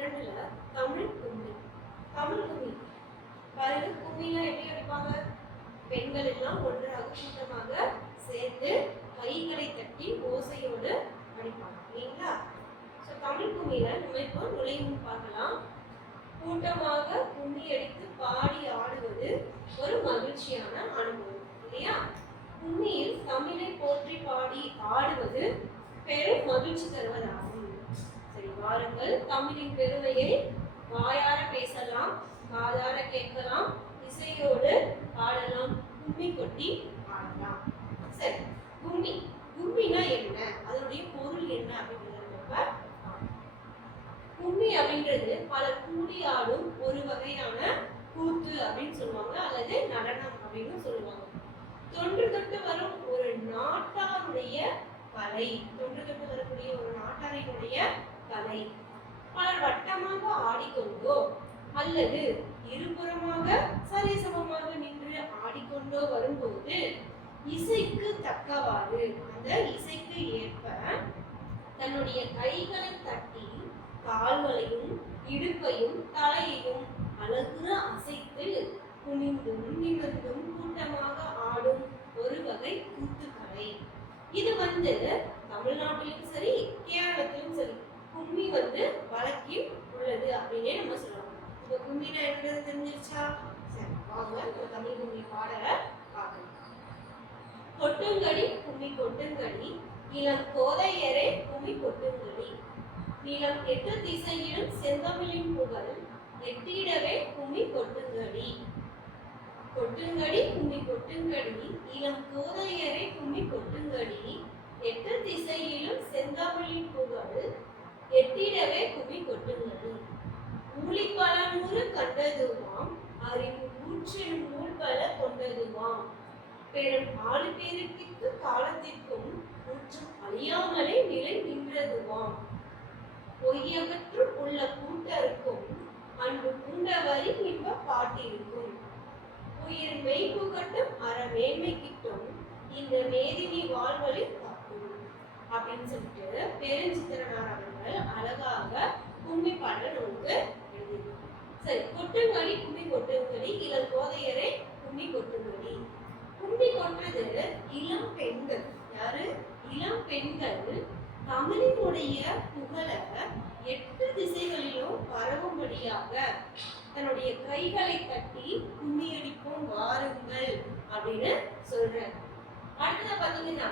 2ல தமிழ் கும்மி. தமிழ் கும்மி பாருங்க, கும்மினா எப்படி அடிப்பாங்க? பெண்கள் எல்லாம் ஒன்றாக கூட்டமாக சேர்ந்து கைகளை தட்டி ஓசையோடு அடிப்பாங்க இல்லைங்களா? ஸோ தமிழ் கும்மியில நம்ம இப்போ நுழையும் பார்க்கலாம். கூட்டமாக கும்மி அடித்து பாடி ஆடுவது ஒரு மகிழ்ச்சியான அனுபவம் இல்லையா? கும்மியில் தமிழை போற்றி பாடி ஆடுவது பெரும் மகிழ்ச்சி தருவதாகும். சரி, வாருங்கள் தமிழின் பெருமையை வாயார பேசலாம், காதார கேட்கலாம், இசையோடு பாடலாம், கும்மி கொட்டி ஆடலாம். சரி, கும்மி கும்மினா என்ன, அதனுடைய பொருள் என்ன அப்படிங்கிறது நம்ம பார்க்கலாம். கும்மி அப்படின்றது பலர் கூடி ஆடும் ஒரு வகையான கூத்து அப்படின்னு சொல்லுவாங்க, அல்லது நடனம் அப்படின்னு சொல்லுவாங்க. தொன்று தொட்டு வரும் ஒரு நாட்டாருடைய கலை, தொன்று தொட்டு வரக்கூடிய ஒரு நாட்டாரினுடைய கலை. பலர் வட்டமாக ஆடிக்கொண்டோ அல்லது இருபுறமாக சரிசமமாக நின்று ஆடிக்கொண்டோ வரும்போது இசைக்கு தக்கவாறு, அந்த இசைக்கு ஏற்ப தன்னுடைய கைகளை தட்டி கால்களையும் இடுப்பையும் தலையையும் அழகுற அசைத்து குனிந்தும் நிமிர்ந்தும் கூட்டமாக ஆடும் ஒரு வகை கூத்துக்கலை. இது தமிழ்நாட்டிலும் சரி கேரளத்திலும் சரி கும்மி வழக்கில் உள்ளது அப்படின்னே நம்ம சொல்லலாம். இப்போ கும்மினா என்னது தெரிஞ்சிருச்சா? சரி, வாங்க நம்ம தமிழ் கும்மி பாடலை பார்க்கலாம். கொட்டுங்கடி கும்மி கொட்டுங்கடி, இளம் கோதையரே கும்மி கொட்டுங்கடி, நிலம் 8 திசையிலும் செந்தமிழின் புகழ் எட்டிடவே கும்மி கொட்டுங்கடி. கொட்டுங்கடி கும்மி கொட்டுங்கடி, இளம் கோதையரை கும்மி கொட்டுங்கடி, 8 திசையிலும் செந்தமிழின் புகழ் எட்டிடவே கும்மி கொட்டுங்கடி. ஊழி பல நூறு கண்டதுவாம், அறிவு ஊற்றின் நூல் பல கொண்டதுவாம், பெரும் ஆளு பேருக்கு காலத்திற்கும் ஊற்றும் அழியாமலே நிலை நின்றதுவாம். பொய்யகற்றும் உள்ள கூட்டருக்கும் அன்பு பூண்டவரி இன்ப பாட்டிருக்கும், உயிர் மெய்ப்புகட்டும் அறமேன்மை கிட்டும் இந்த மேதினி வாழ்வழி காக்கும் அப்படின்னு சொல்லிட்டு பெருஞ்சித்திரனார் அவர்கள் அழகாக கும்மி பாடல் நமக்கு எழுதியிருக்காங்க. சரி, கொட்டுங்கடி கும்மி கொட்டுங்கடி, இளம் கோதையரை கும்மி கொட்டுங்கடி. கும்மி கொட்டுறது இளம் பெண்கள். யாரு? இளம் பெண்கள் தமிழினுடைய புகழ 8 திசைகளிலும் பரவும்படியாக தன்னுடைய கைகளை தட்டி கும்மி அடிப்போம் வாருங்கள் அப்படின்னு சொல்றாரு. அடுத்தது பாத்தீங்கன்னா,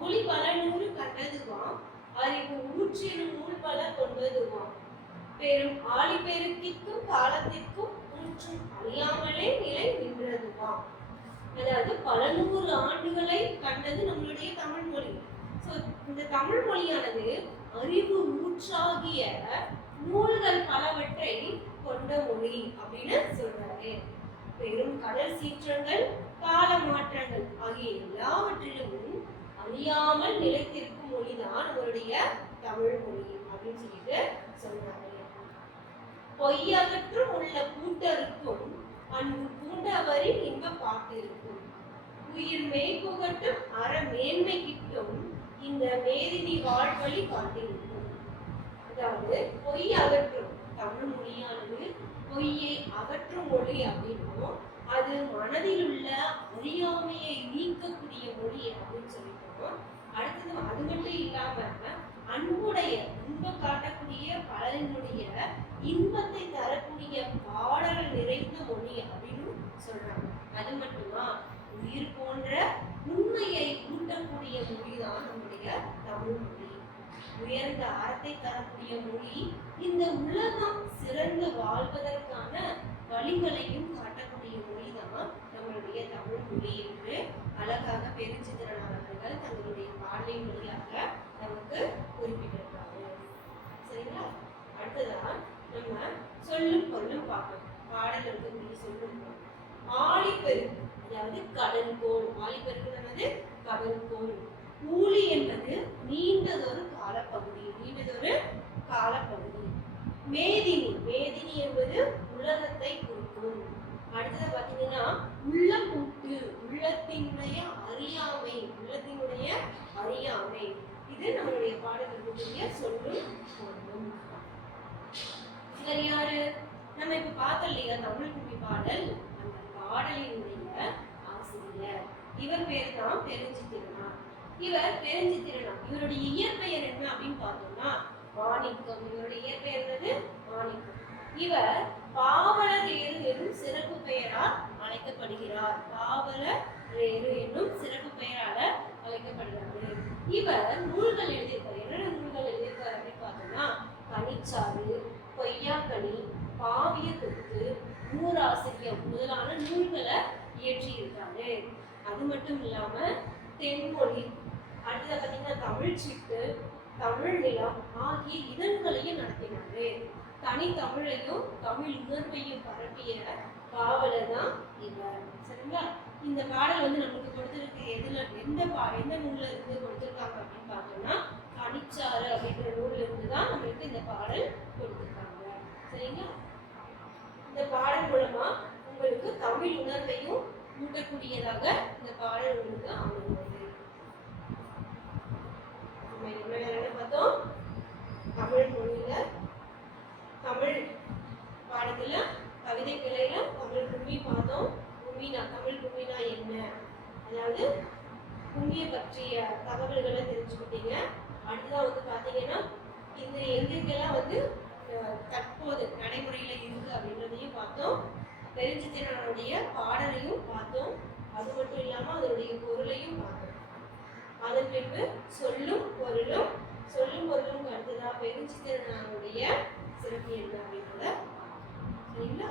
ஒளி பல நூறு கண்டதுவாம், அறிவு ஊற்றினும் நூல் பல கொண்டதுவாம், பெரும் ஆளி பெருக்கிற்கும் காலத்திற்கும் ஊற்றும் அழியாமலே நிலை நின்றதுவாம். அதாவது பல 100 ஆண்டுகளை கண்டது நம்மளுடைய தமிழ் மொழி. இந்த தமிழ் மொழியானது அறிவு ஊற்றாகிய நூல்கள் பலவற்றை கொண்ட மொழி அப்படின்னு சொல்றாரு. பெரும் கடல் சீற்றங்கள், கால மாற்றங்கள் ஆகிய எல்லாவற்றிலும் அழியாமல் நிலைத்திருக்கும் மொழிதான் நம்மளுடைய தமிழ் மொழி அப்படின்னு சொல்லிட்டு சொல்றாரு. பொய்யகற்றும் உள்ள கூட்டருக்கும் அன்பு பூண்டவரி இன்ப பாட்டிருக்கும், உயிர் மெய்ப்புகட்டும் அற மேன்மை கிட்டும் இந்த மேதினி வாழ்வழி காட்டிருக்கும். அதாவது பொய் அகற்றும் தமிழ் மொழியானது பொய்யை அகற்றும் மொழி அப்படின்னும், அது மனதில் உள்ள அறியாமையை நீக்கக்கூடிய மொழி அப்படின்னு சொல்லிட்டோம். அடுத்தது அது மட்டும் இல்லாம அன்புடைய இன்பம் காட்டக்கூடிய பலரினுடைய இன்பத்தை தரக்கூடிய பாடல்கள் நிறைந்த மொழி அப்படின்னு சொல்றாங்க. அது மட்டுமா, உயிர் போன்ற உண்மையை ஊட்டக்கூடிய மொழிதான் நம்முடைய தமிழ் மொழி. உயர்ந்த அறத்தை தரக்கூடிய மொழி, இந்த உலகம் சிறந்து வாழ்வதற்கான வழிகளையும் காட்டக்கூடிய மொழிதான் நம்மளுடைய தமிழ் மொழி என்று அழகாக பெருஞ்சித்திரனார் அவர்கள் தங்களுடைய பாடலின் வழியாக நமக்கு குறிப்பிட்டிருக்காங்க. சரிங்களா? அடுத்ததான் நம்ம சொல்லும் பொருளும் பார்க்கணும். பாடல் இருக்கக்கூடிய சொல்லும் பொருள். ஆழிப்பெருக்கு, அதாவது கடல் கோள். ஆழிப்பெருக்கு என்பது கடல் கோள். ஊழி என்பது நீண்டதொரு காலப்பகுதி, நீண்டதொரு காலப்பகுதி. மேதினி, மேதினி என்பது உலகத்தை குறிக்கும். அடுத்தது பாத்தீங்கன்னா உள்ளக்கூட்டு, உள்ளத்தினுடைய அறியாமை, உள்ளத்தினுடைய அறியாமை. இது நம்மளுடைய பாடலுடைய சொல்லும் பொருளும். பார்த்தோம் இல்லையா தமிழ் கும்மி பாடல், அந்த பாடலினுடைய ஆசிரியர். இவர் பேர் தான் பெருஞ்சித்திரனார். இவர் பெருஞ்சித்திரனார். இவருடைய இயற்பெயர் என்ன அப்படின்னு பார்த்தோம்னா மாணிக்கம். இவருடைய இயற்பெயர் என்னது? மாணிக்கம். இவர் பாவலரேறு என்னும் சிறப்பு பெயரால் அழைக்கப்படுகிறார். பாவலரேறு என்னும் சிறப்பு பெயரால அழைக்கப்படுகிறார். இவர் நூல்கள் எழுதியிருக்கார். என்னென்ன நூல்கள் எழுதியிருக்கார் அப்படின்னு பார்த்தோம்னா கனிச்சாறு, கொய்யாக்கனி, பாவிய கொத்து, நூறாசிரியம் முதலான நூல்களை இயற்றியிருக்காரு. அது மட்டும் இல்லாம தென்மொழி, அடுத்தது பார்த்தீங்கன்னா தமிழ் சிட்டு, தமிழ் நிலம் ஆகிய இதழ்களையும் நடத்தினாரு. தனி தமிழையும் தமிழ் உணர்வையும் பரப்பிய பாவலர் தான் இவர். சரிங்களா? இந்த பாடல் வந்து நமக்கு கொடுத்திருக்கு எந்த நூல்ல இருந்து கொடுத்திருக்காங்க அப்படின்னு பார்த்தோம்னா கனிச்சாறு அப்படிங்கிற நூல்ல இருந்து தான் நம்மளுக்கு இந்த பாடல் கொடுத்திருக்காங்க. சரிங்களா? இந்த பாடல் மூலமா உங்களுக்கு தமிழ் உணர்வையும் ஊட்டக்கூடியதாக இந்த பாடல் உங்களுக்கு அமைந்தது. என்ன பார்த்தோம்? தமிழ் மொழியில தமிழ் பாடத்துல கவிதை கிளையில தமிழ் கும்மி பார்த்தோம். தமிழ் கும்மினா என்ன, அதாவது கும்மியை பற்றிய தகவல்களை தெரிஞ்சுக்கிட்டீங்க. அடுத்ததான் வந்து பாத்தீங்கன்னா இந்த எங்கெங்கெல்லாம் வந்து தற்போது நடைமுறையில இருக்கு அப்படின்றதையும் பார்த்தோம். பெருஞ்சித்திரனுடைய பாடலையும் பார்த்தோம். அது மட்டும் இல்லாம அதனுடைய பொருளையும் பார்த்தோம். அதன் பின்பு சொல்லும் பொருளும் அடுத்ததா பெருஞ்சித்திரனுடைய சிறப்பு என்ன அப்படின்றத சரிங்களா?